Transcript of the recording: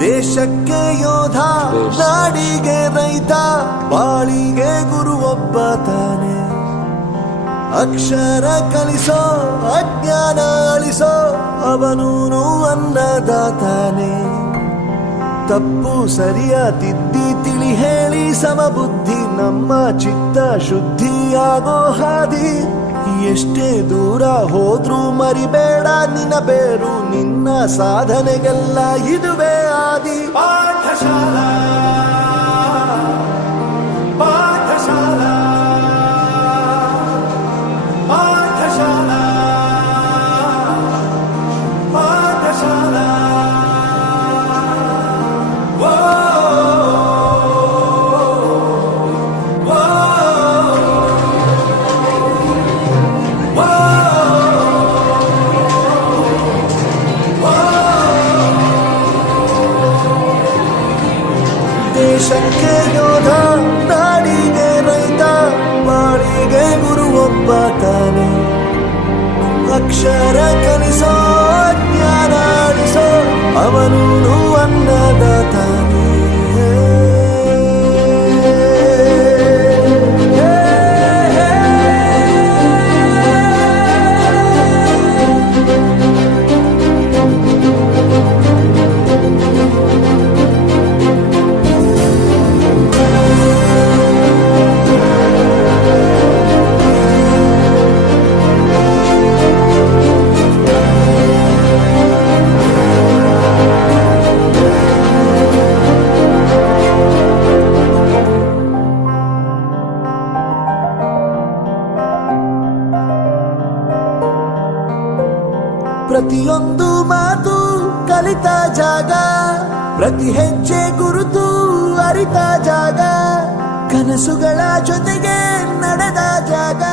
ದೇಶಕ್ಕೆ ಯೋಧ, ನಾಡಿಗೆ ರೈತ, ಬಾಳಿಗೆ ಗುರು ಒಬ್ಬ ತಾನೆ. ಅಕ್ಷರ ಕಲಿಸೋ, ಅಜ್ಞಾನ ಅಳಿಸೋ, ಅವನೂನು ಅನ್ನದಾತಾನೆ. ತಪ್ಪು ಸರಿಯ ತಿದ್ದಿ ತಿಳಿ ಹೇಳಿ ಸಮಬುದ್ಧಿ ನಮ್ಮ ಚಿತ್ತ ಶುದ್ಧಿಯಾಗೋ ಹಾದಿ. ಎಷ್ಟೇ ದೂರ ಹೋದ್ರೂ ಮರಿಬೇಡ ನಿನ್ನ ಬೇರು, ನಿನ್ನ ಸಾಧನೆಗೆಲ್ಲ ಇದುವೇ ಆದಿ. ಪಾಠಶಾಲಾ ಪಾಠಶಾಲಾ ಪಾಠಶಾಲಾ ಪಾಠಶಾಲಾ. ದೇಶಕ್ಕೆ ಯೋಧ, ನಾಡಿಗೆ ರೈತ, ಬಾಳಿಗೆ ಗುರು ಒಬ್ಬ ತಾನೆ. ಅಕ್ಷರ ಕಲಿಸೋ, ಜ್ಞಾನ ಅಳಿಸೋ, ಅವನೂನು ಅನ್ನದಾತಾನೆ. ಪ್ರತಿಯೊಂದು ಮಾತು ಕಲಿತ ಜಾಗ, ಪ್ರತಿ ಹೆಜ್ಜೆ ಗುರುತು ಅರಿತ ಜಾಗ, ಕನಸುಗಳ ಜೊತೆಗೆ ನಡೆದ ಜಾಗ.